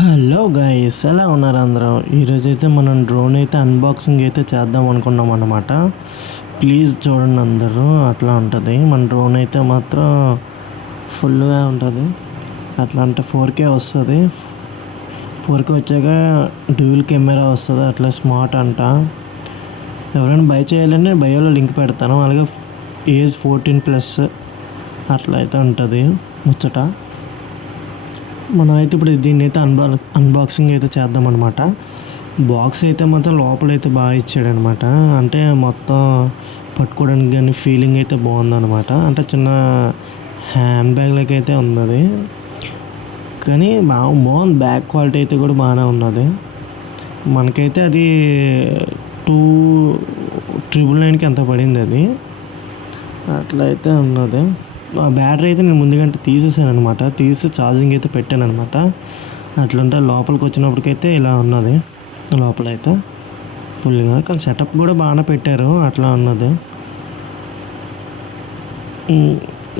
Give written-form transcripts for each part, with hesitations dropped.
Hello guys, ఎలా ఉన్నారు అందరూ? ఈరోజైతే మనం డ్రోన్ అయితే అన్బాక్సింగ్ అయితే చేద్దాం అనుకున్నాం అన్నమాట. ప్లీజ్ చూడండి అందరూ, అట్లా ఉంటుంది. మన డ్రోన్ అయితే మాత్రం ఫుల్గా ఉంటుంది. అట్లా అంటే 4K వస్తుంది. 4K వచ్చాక డ్యూయల్ కెమెరా వస్తుంది. అట్లా స్మార్ట్ అంట. ఎవరైనా బై చేయాలంటే బయోలో లింక్ పెడతాను. అలాగే ఏజ్ 14+ అట్లా అయితే ఉంటుంది ముచ్చట. మనం అయితే ఇప్పుడు దీన్ని అయితే అన్బాక్సింగ్ అయితే చేద్దాం అనమాట. బాక్స్ అయితే మాత్రం లోపలైతే బాగా ఇచ్చాడనమాట. అంటే మొత్తం పట్టుకోవడానికి కానీ ఫీలింగ్ అయితే బాగుందన్నమాట. అంటే చిన్న హ్యాండ్ బ్యాగ్లకి అయితే ఉన్నది, కానీ బాగుంది. బ్యాగ్ క్వాలిటీ అయితే కూడా బాగానే ఉన్నది. మనకైతే అది 2,999కి ఎంత పడింది అది. అట్లా అయితే ఉన్నది. ఆ బ్యాటరీ అయితే నేను ముందుగంటే తీసేసాను అనమాట. తీసి ఛార్జింగ్ అయితే పెట్టాను అనమాట. అట్లుంటే లోపలికి వచ్చినప్పటికైతే ఇలా ఉన్నది. లోపలైతే ఫుల్గా, కానీ సెటప్ కూడా బాగానే పెట్టారు. అట్లా ఉన్నది.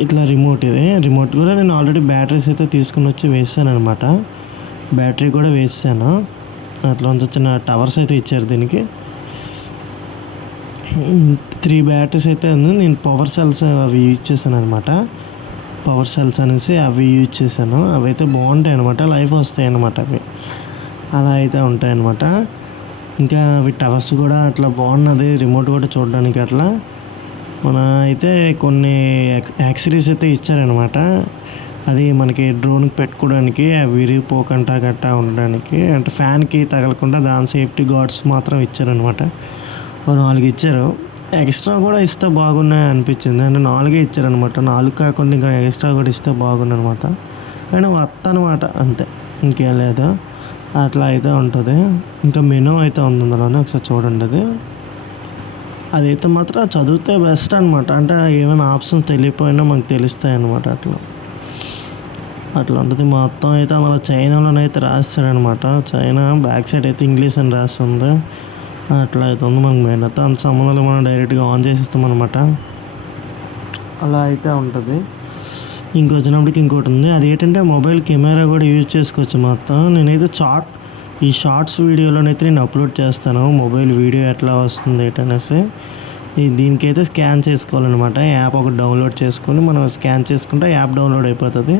ఇట్లా రిమోట్, ఇది రిమోట్ కూడా నేను ఆల్రెడీ బ్యాటరీస్ అయితే తీసుకుని వచ్చి వేసాను అనమాట. బ్యాటరీ కూడా వేసాను. అట్లా చిన్న టవర్స్ అయితే ఇచ్చారు దీనికి. 3 బ్యాటరీస్ అయితే ఉంది. నేను పవర్ సెల్స్ అవి యూజ్ చేశాను అనమాట. పవర్ సెల్స్ అనేసి అవి యూజ్ చేశాను. అవి అయితే బాగుంటాయి అనమాట. లైఫ్ వస్తాయి అనమాట. అవి అలా అయితే ఉంటాయి అనమాట. ఇంకా అవి టవర్స్ కూడా అట్లా బాగున్నది. రిమోట్ కూడా చూడడానికి అట్లా. మన అయితే కొన్ని యాక్సరీస్ అయితే ఇచ్చారనమాట. అది మనకి డ్రోన్కి పెట్టుకోవడానికి, అవి విరిగిపోకుండా గట్టా ఉండడానికి, అంటే ఫ్యాన్కి తగలకుండా దాని సేఫ్టీ గార్డ్స్ మాత్రం ఇచ్చారనమాట. 4 ఇచ్చారు. ఎక్స్ట్రా కూడా ఇస్తే బాగున్నాయి అనిపించింది. అంటే 4 ఇచ్చారనమాట. 4 కాకుండా ఇంకా ఎక్స్ట్రా కూడా ఇస్తే బాగుందనమాట. కానీ అనమాట, అంతే, ఇంకేం లేదు. అట్లా అయితే ఉంటుంది. ఇంకా మెనూ అయితే ఉంది అందులోనే, ఒకసారి చూడండి. అదైతే మాత్రం చదివితే బెస్ట్ అనమాట. అంటే ఏమైనా ఆప్షన్స్ తెలియపోయినా మనకు తెలుస్తాయి అనమాట. అట్లా ఉంటుంది. మొత్తం అయితే మన చైనాలోనైతే రాస్తాడనమాట. చైనా బ్యాక్ సైడ్ అయితే ఇంగ్లీష్ అని రాస్తుంది. అట్లా అయితే ఉంది. మనకు మెయిన్ అయితే అంత సంబంధాలు మనం డైరెక్ట్గా ఆన్ చేసేస్తాం అనమాట. అలా అయితే ఉంటుంది. ఇంకొచ్చినప్పటికి ఇంకోటి ఉంది. అది ఏంటంటే మొబైల్ కెమెరా కూడా యూజ్ చేసుకోవచ్చు మొత్తం. నేనైతే ఈ షార్ట్స్ వీడియోలోనైతే నేను అప్లోడ్ చేస్తాను. మొబైల్ వీడియో ఎట్లా వస్తుంది ఏంటనేసి. దీనికైతే స్కాన్ చేసుకోవాలన్నమాట. యాప్ ఒకటి డౌన్లోడ్ చేసుకొని మనం స్కాన్ చేసుకుంటే యాప్ డౌన్లోడ్ అయిపోతుంది.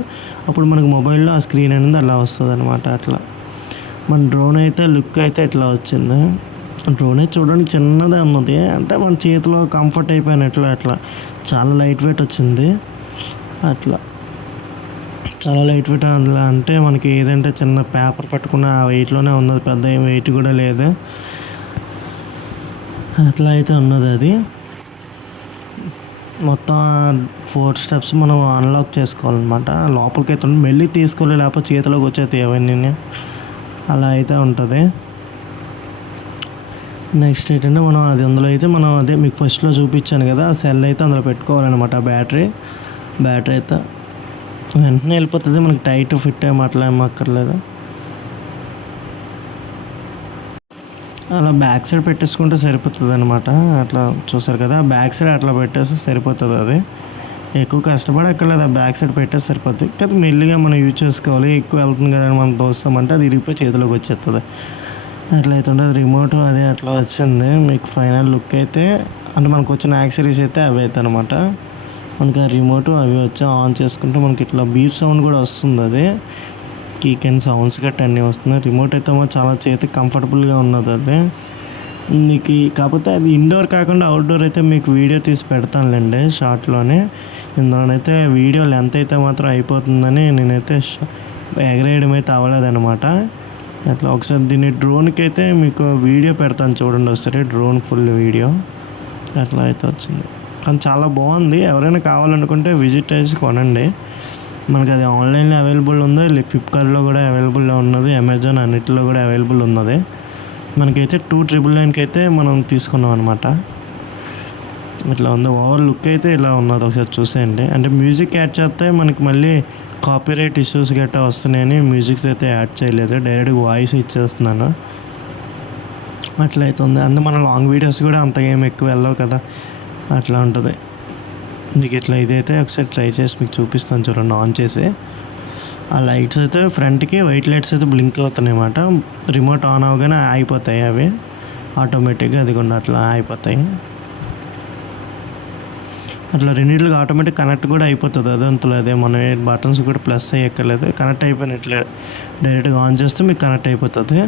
అప్పుడు మనకు మొబైల్లో ఆ స్క్రీన్ అనేది అలా వస్తుంది అనమాట. అట్లా మన డ్రోన్ అయితే లుక్ అయితే ఇట్లా వచ్చింది. డ్రోన్ అయితే చూడడానికి చిన్నదే ఉన్నది. అంటే మన చేతిలో కంఫర్ట్ అయిపోయినట్లు అట్లా చాలా లైట్ వెయిట్ వచ్చింది. అట్లా చాలా లైట్ వెయిట్. అందులో అంటే మనకి ఏదంటే చిన్న పేపర్ పట్టుకున్న ఆ వెయిట్లోనే ఉన్నది. పెద్ద ఏం వెయిట్ కూడా లేదు. అట్లా అయితే ఉన్నది. అది మొత్తం 4 స్టెప్స్ మనం అన్లాక్ చేసుకోవాలన్నమాట. లోపలికి అయితే మెల్లి తీసుకోవాలి, లేకపోతే చేతిలోకి వచ్చేది అవన్నీ. అలా అయితే ఉంటుంది. నెక్స్ట్ ఏంటంటే మనం అందులో అయితే మనం అదే మీకు ఫస్ట్లో చూపించాను కదా, ఆ సెల్ అయితే అందులో పెట్టుకోవాలన్నమాట. బ్యాటరీ అయితే వెంటనే వెళ్ళిపోతుంది. మనకి టైట్ ఫిట్ అట్లా ఏమక్కర్లేదు. అలా బ్యాక్ సైడ్ పెట్టేసుకుంటే సరిపోతుంది అనమాట. అట్లా చూసారు కదా, బ్యాక్ సైడ్ అట్లా పెట్టేస్తే సరిపోతుంది. అది ఎక్కువ కష్టపడక్కర్లేదు. ఆ బ్యాక్ సైడ్ పెట్టేస్తే సరిపోతుంది. కానీ మెల్లిగా మనం యూజ్ చేసుకోవాలి. ఎక్కువ వెళ్తుంది కదా మనం దోస్తామంటే అది ఇరిగిపోయి చేతిలోకి వచ్చేస్తుంది. అట్లయితే ఉంటుంది. రిమోట్ అదే అట్లా వచ్చింది. మీకు ఫైనల్ లుక్ అయితే అంటే మనకు వచ్చిన యాక్సరీస్ అయితే అవి అయితే అనమాట. మనకి ఆ రిమోట్ అవి వచ్చి ఆన్ చేసుకుంటే మనకి ఇట్లా బీప్ సౌండ్ కూడా వస్తుంది. అది కీక్ అండ్ సౌండ్స్ గట్రా అన్నీ వస్తున్నాయి. రిమోట్ అయితే చాలా చేతికి కంఫర్టబుల్గా ఉన్నది. అది మీకు కాకపోతే అది ఇండోర్ కాకుండా అవుట్డోర్ అయితే మీకు వీడియో తీసి పెడతానులేండి షార్ట్లోనే. ఇందులోనైతే వీడియో లెంత్ అయితే మాత్రం అయిపోతుందని నేనైతే ఎగరేయడం అయితే అవ్వలేదన్నమాట. అట్లా ఒకసారి దీన్ని డ్రోన్కి అయితే మీకు వీడియో పెడతాను చూడండి ఒకసారి. డ్రోన్ ఫుల్ వీడియో అట్లా అయితే వచ్చింది. కానీ చాలా బాగుంది. ఎవరైనా కావాలనుకుంటే విజిట్ చేసి కొనండి. మనకి అది ఆన్లైన్లో అవైలబుల్ ఉంది. ఫ్లిప్కార్ట్లో కూడా అవైలబుల్లో ఉన్నది. అమెజాన్ అన్నిటిలో కూడా అవైలబుల్ ఉన్నది. మనకైతే 2,999కి అయితే మనం తీసుకున్నాం అనమాట. ఇట్లా ఉంది. ఓవర్ లుక్ అయితే ఇలా ఉన్నది. ఒకసారి చూసేయండి. అంటే మ్యూజిక్ యాడ్ చేస్తే మనకి మళ్ళీ కాపీరైట్ ఇష్యూస్ గట్రా వస్తున్నాయని మ్యూజిక్స్ అయితే యాడ్ చేయలేదు. డైరెక్ట్గా వాయిస్ ఇచ్చేస్తున్నాను. అట్లా అవుతుంది. అందులో మన లాంగ్ వీడియోస్ కూడా అంతగా ఏమి ఎక్కువ వెళ్ళవు కదా. అట్లా ఉంటుంది. మీకు ఇట్లా ఇదైతే ఒకసారి ట్రై చేసి మీకు చూపిస్తాను చూడండి. ఆన్ చేసి ఆ లైట్స్ అయితే ఫ్రంట్కి వైట్ లైట్స్ అయితే బ్లింక్ అవుతున్నాయి అన్నమాట. రిమోట్ ఆన్ అవగానే అయిపోతాయి అవి ఆటోమేటిక్గా, అదిగోండి అట్లా అయిపోతాయి. అట్లా రెండింటికి ఆటోమేటిక్ కనెక్ట్ కూడా అయిపోతుంది. అదంతలో అదే మనం బటన్స్ కూడా ప్లస్ అయ్యక్కర్లేదు, కనెక్ట్ అయిపోయినట్లే డైరెక్ట్గా ఆన్ చేస్తే మీకు కనెక్ట్ అయిపోతుంది.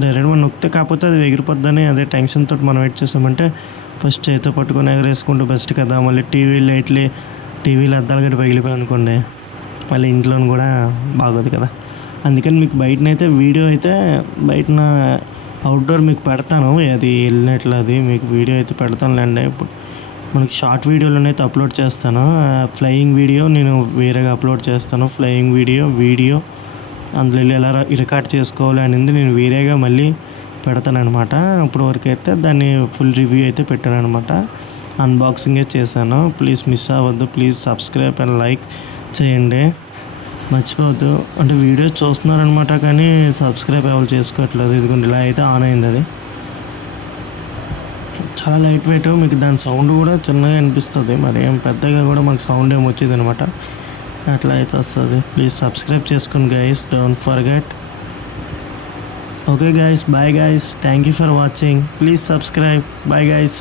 డైరెక్ట్ మనం నొక్కితే కాకపోతే అది ఎగిరిపోద్దని అదే టెన్షన్ తోటి మనం వెయిట్ చేసామంటే ఫస్ట్ చేతితో పట్టుకొని ఎగరేసుకుంటూ బెస్ట్ కదా. మళ్ళీ టీవీలు అద్దాలు గట్టి పగిలిపోయి అనుకోండి, మళ్ళీ ఇంట్లోని కూడా బాగోదు కదా. అందుకని మీకు బయటనైతే వీడియో అయితే బయటన అవుట్డోర్ మీకు పెడతాను, అది వెళ్ళినట్లు అది మీకు వీడియో అయితే పెడతానులేండి. ఇప్పుడు మనకి షార్ట్ వీడియోలను అయితే అప్లోడ్ చేస్తాను. ఫ్లయింగ్ వీడియో నేను వేరేగా అప్లోడ్ చేస్తాను. ఫ్లయింగ్ వీడియో అందులో ఎలా రికార్డ్ చేసుకోవాలి అనేది నేను వేరేగా మళ్ళీ పెడతాను అనమాట. ఇప్పుడు వరకు అయితే దాన్ని ఫుల్ రివ్యూ అయితే పెట్టాను అనమాట. అన్బాక్సింగే చేశాను. ప్లీజ్ మిస్ అవ్వద్దు, ప్లీజ్ సబ్స్క్రైబ్ అండ్ లైక్ చేయండి, మర్చిపోవద్దు. అంటే వీడియోస్ చూస్తున్నారనమాట కానీ సబ్స్క్రైబ్ ఎవరు చేసుకోవట్లేదు. ఇదిగోండి ఇలా అయితే ఆన్ అయింది. అది చాలా లైట్ వెయిట్, మీకు దాని సౌండ్ కూడా చిన్నగా అనిపిస్తుంది, మరి ఏం పెద్దగా కూడా మనకు సౌండ్ ఏమి వచ్చేది అనమాట. అట్లా అయితే వస్తుంది. ప్లీజ్ సబ్స్క్రైబ్ చేసుకోండి guys, don't forget. Okay guys, bye guys, thank you for watching. Please subscribe. Bye guys.